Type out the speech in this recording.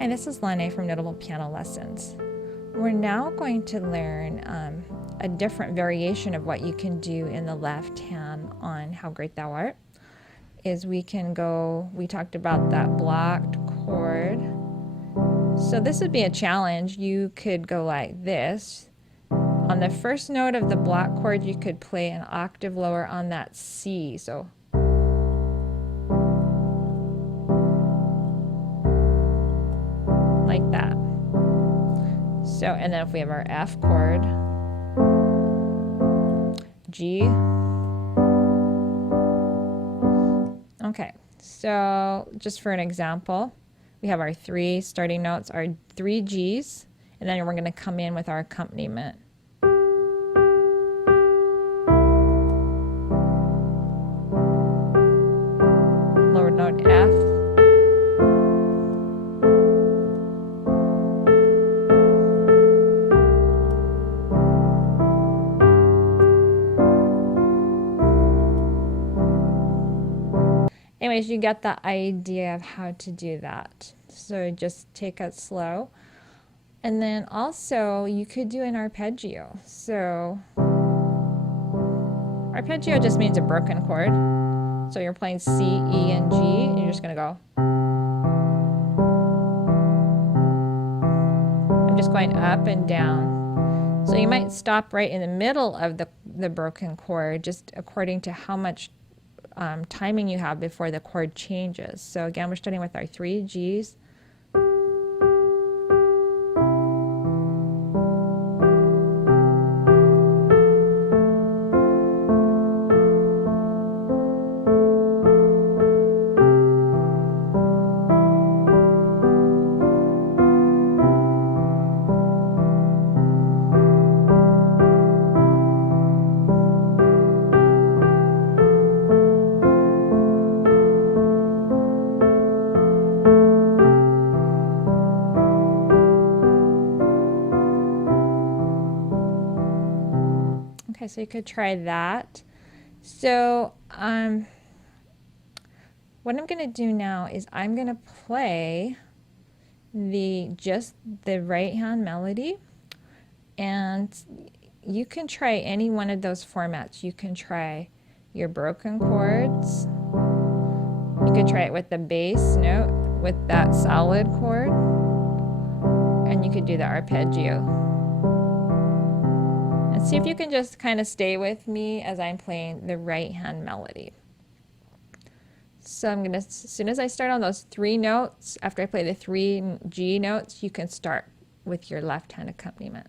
Hi, this is Lene from Notable Piano Lessons. We're now going to learn a different variation of what you can do in the left hand on How Great Thou Art. We talked about that blocked chord. So this would be a challenge. You could go like this. On the first note of the block chord, you could play an octave lower on that C. So like that. So, and then if we have our F chord, G. Okay, so just for an example, we have our three starting notes, our three G's, and then we're going to come in with our accompaniment. Lower note F. Anyways, you get the idea of how to do that. So just take it slow. And then also you could do an arpeggio. So arpeggio just means a broken chord. So you're playing C, E, and G, and you're just going to go. I'm just going up and down. So you might stop right in the middle of the broken chord, just according to how much timing you have before the chord changes. So again, we're starting with our three G's. Okay, so you could try that. So what I'm going to do now is I'm going to play just the right hand melody, and you can try any one of those formats. You can try your broken chords. You could try it with the bass note with that solid chord, and you could do the arpeggio. And see if you can just kind of stay with me as I'm playing the right hand melody. So I'm going to, as soon as I start on those three notes, after I play the three G notes, you can start with your left hand accompaniment.